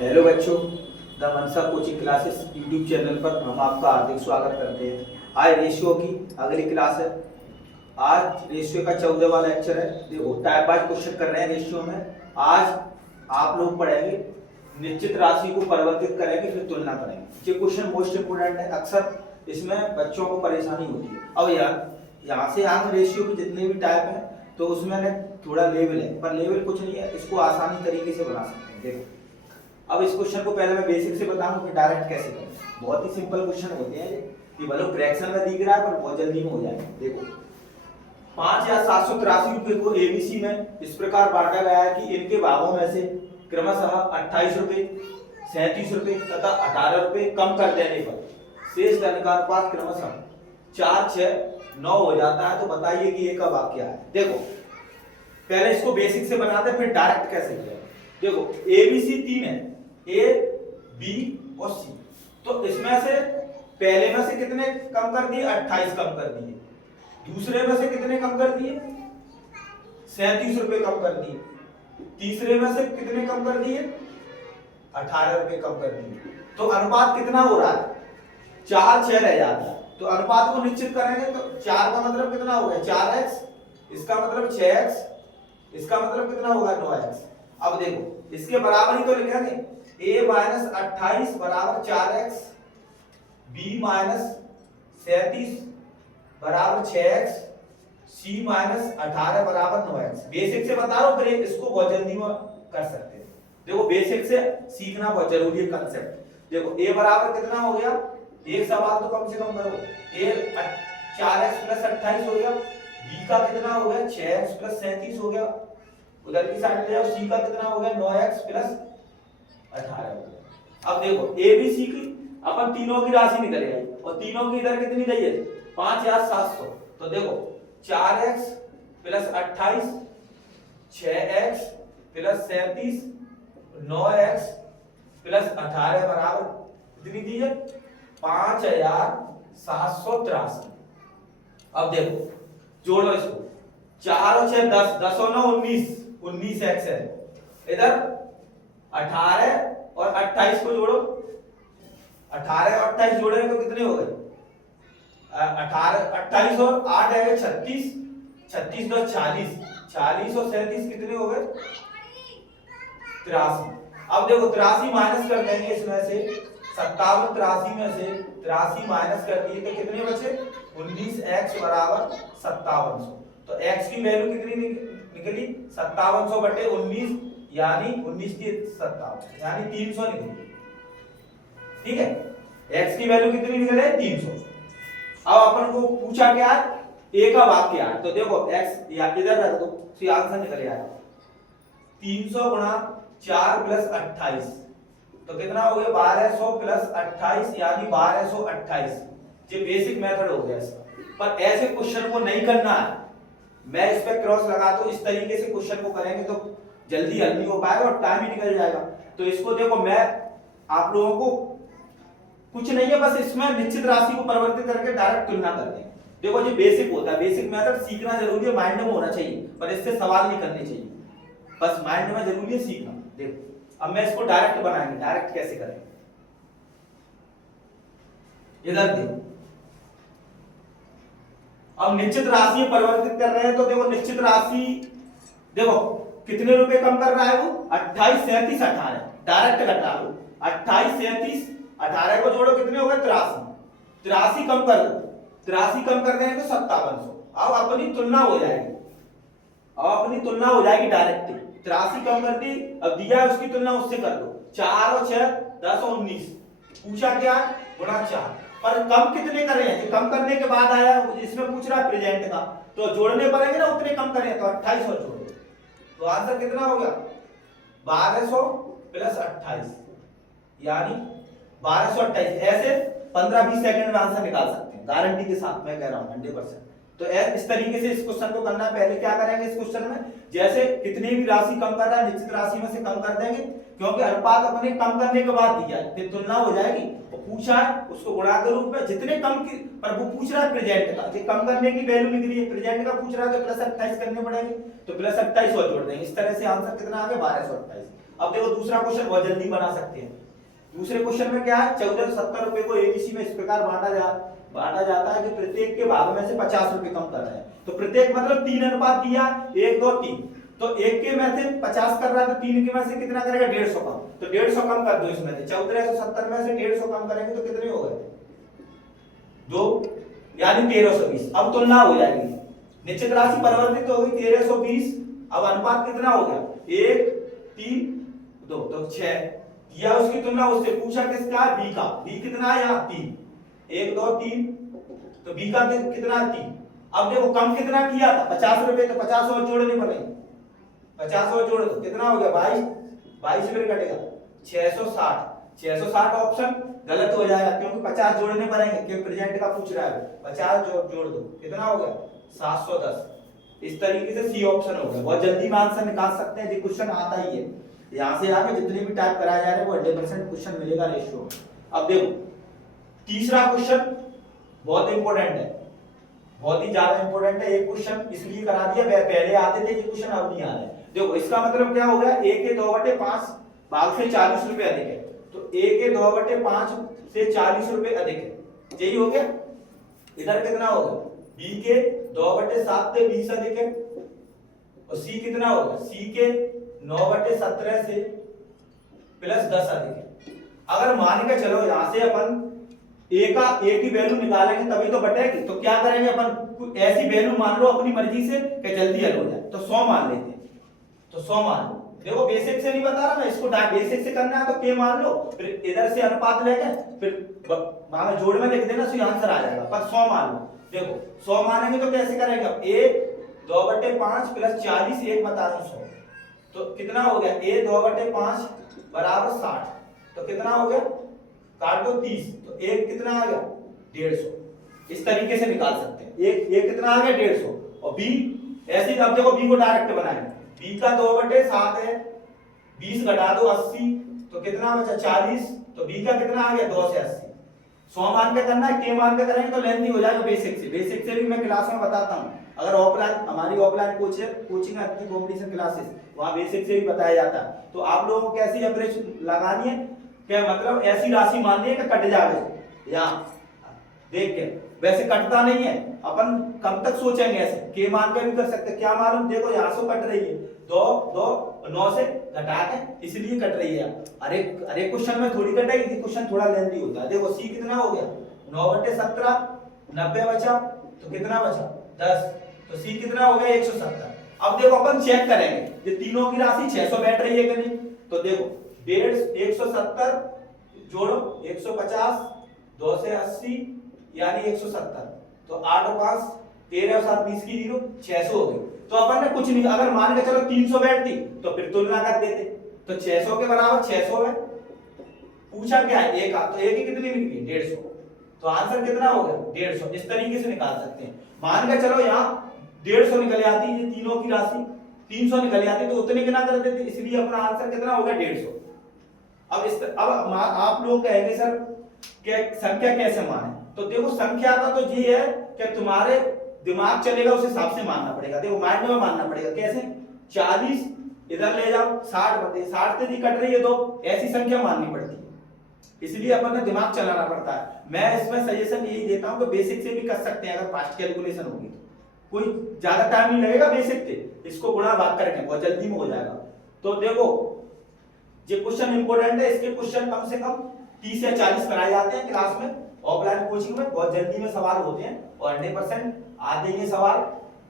Hello बच्चों, the Mansa coaching classes YouTube channel पर हम आपका हार्दिक स्वागत करते हैं। आज रेशियो की अगली क्लास है। आज रेशियो का 14वां लेक्चर है। देखो टाइप वाइज क्वेश्चन कर रहे हैं रेशियो में। आज आप लोग पढ़ेंगे निश्चित राशि को परिवर्तित करेंगे, फिर तुलना करेंगे। ये क्वेश्चन मोस्ट इंपोर्टेंट है, अक्सर इसमें बच्चों को परेशानी होती है। अब यहाँ से यहाँ रेशियो के जितने भी टाइप हैं तो उसमें थोड़ा लेवल है, पर लेवल कुछ नहीं है, इसको आसानी तरीके से बना सकते हैं। देखो अब इस क्वेश्चन को पहले मैं बेसिक से बताऊं फिर डायरेक्ट कैसे करें। बहुत ही सिंपल क्वेश्चन होते हैं ये, कि भले फ्रैक्शन में दिख रहा है पर बहुत जल्दी में हो जाएगा। देखो 5,783 रुपए को एबीसी में इस प्रकार बांटा गया है कि इनके भागों में से क्रमशः 28 रुपए, 37 रुपए तथा 18 रुपए कम कर देने पर शेष धन का अनुपात क्रमशः 4, 6, 9 हो जाता है। तो बताइए कि ये का वाक्य क्या है। देखो पहले इसको बेसिक से बनाते फिर डायरेक्ट कैसे करें। देखो एबीसी 3 है, ए बी और सी। तो इसमें से पहले में से कितने कम कर दिए? 28 कम कर दिए। दूसरे में से कितने कम कर दिए? 37 रुपए कम कर दिए। तीसरे में से कितने कम कर दिए? 18 रुपए कम कर दिए। तो अनुपात कितना हो रहा है? 4, 6 रह जाता है। तो अनुपात को निश्चित करेंगे तो 4 का मतलब कितना हो गया? 4x, इसका मतलब 6x, इसका मतलब कितना होगा? 9x। अब देखो इसके बराबर ही तो लिखेंगे, a माइनस 28 बराबर 4x, b माइनस 37 बराबर 6x, c माइनस 18 बराबर 9x। बेसिक से बता रहा हूं, फिर इसको बहुत जल्दी में कर सकते हैं। देखो बेसिक से सीखना बहुत जरूरी है कंसेप्ट। देखो a बराबर कितना हो गया? एक सवाल तो कम से कम करो। a 4x प्लस 28 हो गया, b का कितना हो गया? 6x प्लस 37 हो गया, उधर की साइड ले जाओ, c का कितना हो गया? 9x प्लस 18 हो गया। अब देखो a b c की अपन तीनों की राशि निकल गई और तीनों की इधर कितनी दी है? 5,700। तो देखो 4x plus 28, 6x plus 37, 9x plus 18 बराबर कितनी दी है? 5,783। अब देखो जोड़ो इसको, 4 और 6 10, 10 और 9 19, 19x है। इधर 18 और 28 को जोड़ो, 18 और 28 जोड़ेंगे तो कितने हो गए? 18, 28 और 8 है 36, 36 दो 40, 40 और 37 कितने हो गए? 83। अब देखो 83 माइनस कर देंगे इसमें से 57, 83 में से 83 माइनस कर दिए तो कितने बचे? 19x बराबर 5700। तो x की वैल्यू कितनी निकली? 5700 बटे 19, यानी 19 की 57 यानी 300 निकली। ठीक है, x की वैल्यू कितनी निकले? 300। अब अपन को पूछा क्या है? a का भाग क्या है? तो देखो x या इधर रख दो तो आंसर निकल आएगा 300 गुणा 4 प्लस 28 तो कितना हो गया? 1200 प्लस 28 यानी 1228। ये बेसिक मेथड हो गया इसका। पर ऐसे क्वेश्चन को नहीं करना है, मैं इस पे क्रॉस लगा तो इस तरीके से क्वेश्चन को करेंगे तो जल्दी हल नहीं हो पाएगा और टाइम ही निकल जाएगा। तो इसको देखो मैं आप लोगों को कुछ नहीं है, बस इसमें निश्चित राशि को परिवर्तित करके डायरेक्ट तुलना करते हैं। देखो ये बेसिक होता है, बेसिक मेथड सीखना जरूरी है, माइंड में होना चाहिए, पर इससे सवाल नहीं करने चाहिए, बस माइंड में जरूरी है सीखना। देखो अब मैं इसको डायरेक्ट बनाएंगे, डायरेक्ट कैसे करेंगे? इधर देखो, अब निश्चित राशि परिवर्तित कर रहे हैं तो देखो निश्चित राशि देखो कितने रुपए कम कर रहा है वो? 28, 37, 18। डायरेक्ट घटा लो, 28, 37, 18 को जोड़ो कितने हो गए? 83। 83 कम कर दो, 83 कम कर देंगे तो 5700। अब अपनी तुलना हो जाएगी, अब अपनी तुलना हो जाएगी डायरेक्ट। 83 कम कर दी, अब दिया है उसकी तुलना उससे कर दो। 4 और 6 10 और 19, पूछा क्या? गुणा 4। पर कम कितने करे हैं? जो कम करने के बाद आया इसमें पूछ रहा है प्रेजेंट का, तो जोड़ने पड़ेंगे ना, उतने कम करें तो 28 और जोड़ो तो आंसर कितना हो गया? 1200 प्लस 28 यानी 1228। ऐसे 15-20 सेकंड में आंसर निकाल सकते हैं, गारंटी के साथ मैं कह रहा हूं 100%। तो इस तरीके से इस क्वेश्चन को करना है। पहले क्या करेंगे इस क्वेश्चन में, जैसे कितनी भी राशि कम कर रहा है निश्चित राशि में से कम कर देंगे, क्योंकि अनुपात अपने कम करने के बाद दिया है, फिर तुलना हो जाएगी। और पूछा है उसको गुणा के रूप में जितने कम की, पर वो पूछ रहा है प्रेजेंट का, जो कम करने की वैल्यू निकली है, प्रेजेंट का पूछ रहा है तो प्लस 28 करने पड़ेंगे, तो प्लस 28 और जोड़ देंगे। इस तरह से आंसर कितना आ गया? 1228। अब देखो दूसरा क्वेश्चन बहुत जल्दी बना सकते हैं। दूसरे क्वेश्चन में क्या है, 1470 रुपए को एबीसी में इस प्रकार बांटा जाता है कि प्रत्येक के भाग में से 50 रुपए कम कर रहे हैं। तो प्रत्येक मतलब 3 अनुपात दिया, 1 2 3, तो एक के में से 50 कर रहा है तो 3 के में से कितना करेगा, 150 कम। तो 150 कम कर दो इसमें से, 1470 में से 150 कम करेंगे तो कितने हो गए, 2, यानी 1320। अब तुलना हो जाएगी, निश्चित राशि परिवर्तित हो गई 1320। अब अनुपात कितना हो गया, 1 3 2, तो 6 किया, उसकी तुलना उससे पूछा किसका, बी का। बी कितना है यहाँ 3, 1 2 3, तो बी का कितना 3। अब देखो कम कितना किया था, 50 रुपए, तो 50 और जोड़ने पड़ेंगे, 50 और जोड़ दो कितना हो गया 22, 22 फिर कटेगा 660। 660 ऑप्शन गलत हो जाएगा क्योंकि 50 जोड़ने पड़ेंगे, क्योंकि प्रेजेंट का पूछ रहा है। 50 जोड़ दो कितना हो गया 710। इस तरीके से सी ऑप्शन हो गया। बहुत जल्दी में आंसर निकाल सकते हैं, ये क्वेश्चन आता ही है। यहां से आगे जितने भी टाइप कराए जा रहे हैं वो 100% क्वेश्चन मिलेगा रेशियो। अब देखो तीसरा क्वेश्चन बहुत इंपॉर्टेंट है, बहुत ही ज्यादा इंपॉर्टेंट है। एक क्वेश्चन इसलिए करा दिया, पहले आते थे ये क्वेश्चन, अब नहीं आ रहे। देखो इसका मतलब क्या हो गया, a के 2/5 भाग से 40 रुपए अधिक है, तो a के 2/5 से 40 रुपए अधिक है, यही हो गया। इधर कितना होगा, b के 2/7 से 20 अधिक है, और c कितना होगा, c के 9/17 से +10 अधिक है। अगर मान के चलो यहां से अपन a की वैल्यू निकालेंगे तभी तो बटेगी, तो क्या करेंगे अपन, ऐसी वैल्यू मान लो अपनी मर्जी से कि जल्दी हल हो जाए, तो 100 मान लेते हैं। तो 100 मान लो, देखो बेसिक से नहीं बता रहा मैं, इसको बेसिक से करना है तो k मान लो, फिर इधर से अनुपात लेके फिर वहां जोड़ में लिख देना, तो आंसर आ जाएगा। पर 100 मान लो, देखो 100 मानेंगे तो कैसे करेंगे, अब a 2/5 + 40, एक बता रहा हूं 100, तो कितना हो गया, a 2/5 = 60, तो कितना हो गया, काट दो 30, तो एक कितना आ गया 150। इस तरीके से निकाल सकते हैं, एक कितना आ गया 150। और b ऐसे ही, अब देखो b को डायरेक्ट बनाएंगे, b का 2/7 है, 20 घटा दो 80, तो कितना बचा 40, तो b का कितना आ गया 2 से 80। 100 मान के करना है, k मान के करेंगे तो लेंथी हो जाएगा। बेसिक से भी मैं क्लास में बताता हूं, अगर ऑफलाइन हमारी ऑफलाइन कोचिंग है कॉम्पिटिशन क्लासेस, वहां बेसिक से भी बताया जाता है। तो आप लोगों को कैसी अप्रोच लगानी है, क्या मतलब ऐसी राशि मान ली है कि कट जाए, या देख के, वैसे कटता नहीं है, अपन कब तक सोचेंगे, ऐसे के मान के भी कर सकते, क्या मालूम, देखो यहाँ से कट रही है 2 2 9 से घटा के इसलिए कट रही है। अरे क्वेश्चन में थोड़ी कटेगी, क्वेश्चन थोड़ा लेंथी होता है। देखो सी कितना हो गया 9/17, 90 बचा, तो कितना बचा 10, तो सी कितना हो गया 170। अब देखो अपन चेक करेंगे ये तीनों की राशि 600 बैठ रही है कि नहीं, तो देखो 170 जोड़ो 150, 2 से 80 यानी 170, तो 8 और 5 13 और 7 20 की 0, 600 हो गई। तो अपन ने कुछ नहीं, अगर मान के चलो 300 बैठती तो फिर तुलना कर देते, तो 600 के बराबर 600 है, पूछा क्या है एक, तो एक ही कितनी निकली 150, तो आंसर कितना हो गया 150। इस तरीके से निकाल सकते हैं। मान के चलो यहाँ 150 निकल आती, ये तीनों की राशि 300 निकल आती, तो उतने कितना कर देते, इसलिए अपना आंसर कितना हो गया 150। अब आप लोग कहेंगे सर कि संख्या कैसे माने, तो देखो संख्या का तो ये है कि तुम्हारे दिमाग चलेगा उस हिसाब से मानना पड़ेगा। देखो माइंड में मानना पड़ेगा, कैसे 40 इधर ले जाओ 60 बटे 60 से कट रही है, तो ऐसी संख्या माननी पड़ती है, इसलिए अपन ने दिमाग चलाना पड़ता है। मैं इसमें सजेशन यही देता हूं कि बेसिक से भी कर सकते हैं, अगर फास्ट कैलकुलेशन होगी तो कोई ज्यादा टाइम नहीं लगेगा, बेसिक से इसको गुणा भाग करके बहुत जल्दी में हो जाएगा। तो देखो ये क्वेश्चन इंपॉर्टेंट है, इसके क्वेश्चन कम से कम 30 या 40 कराए जाते हैं क्लास में, ऑफलाइन कोचिंग में बहुत जल्दी में सवाल होते हैं और 100% आते हैं सवाल।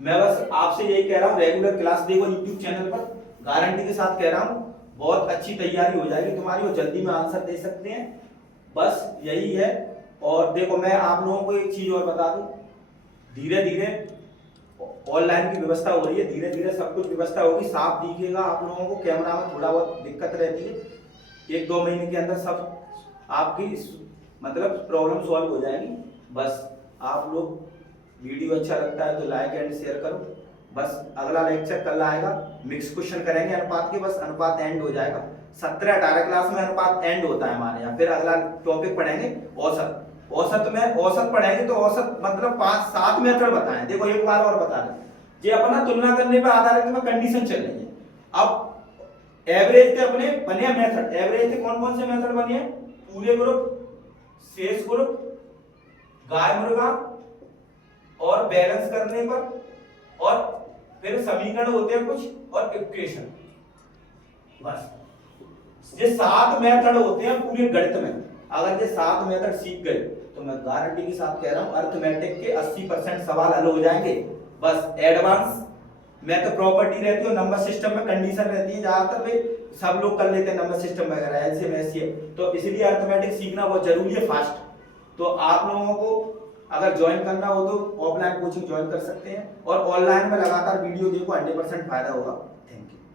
मैं बस आपसे यही कह रहा हूँ, रेगुलर क्लास देखो यूट्यूब चैनल पर, गारंटी के साथ कह रहा हूँ, बहुत अच्छी तैयारी हो जाएगी तुम्हारी और जल्दी में आंसर दे सकते हैं, बस यही है। और देखो मैं आप लोगों को एक चीज और बता दूं, धीरे धीरे ऑनलाइन की व्यवस्था हो रही है, धीरे धीरे सब कुछ व्यवस्था होगी, साफ दिखेगा आप लोगों को। कैमरा में थोड़ा बहुत दिक्कत रहती है, 1-2 महीने के अंदर सब आपकी मतलब प्रॉब्लम सॉल्व हो जाएगी। बस आप लोग वीडियो अच्छा लगता है तो लाइक एंड शेयर करो। बस अगला लेक्चर कल आएगा, मिक्स क्वेश्चन करेंगे अनुपात के, बस अनुपात एंड हो जाएगा। 17-18 क्लास में अनुपात एंड होता है हमारे यहाँ। फिर अगला टॉपिक पढ़ेंगे औसत। औसत में औसत पढ़ेंगे तो औसत मतलब 5-7 मेथड बताएं। देखो एक बार और बता दें, ये अपना तुलना करने पर आधारित में कंडीशन चल रही है। अब एवरेज के अपने बने मेथड, एवरेज के कौन कौन से मेथड बने हैं, पूरे ग्रुप, शेष ग्रुप, गाय मुर्गा और बैलेंस करने पर, और फिर समीकरण होते हैं कुछ और इक्वेशन। बस ये 7 मेथड होते हैं पूरे गणित में। अगर ये 7 मेथड सीख गए तो मैं गारंटी के साथ कह रहा हूं अर्थमेटिक के 80% सवाल हल हो जाएंगे। बस एडवांस में तो प्रॉपर्टी रहती है, नंबर सिस्टम में कंडीशन रहती है, ज्यादातर भाई सब लोग कर लेते हैं नंबर सिस्टम वगैरह, ऐसे वैसे है, तो इसलिए अर्थमेटिक सीखना बहुत जरूरी है फास्ट। तो आप लोगों को अगर ज्वाइन करना हो तो ऑफलाइन कोचिंग ज्वाइन कर सकते हैं, और ऑनलाइन में लगातार वीडियो देखो, 100% फायदा होगा।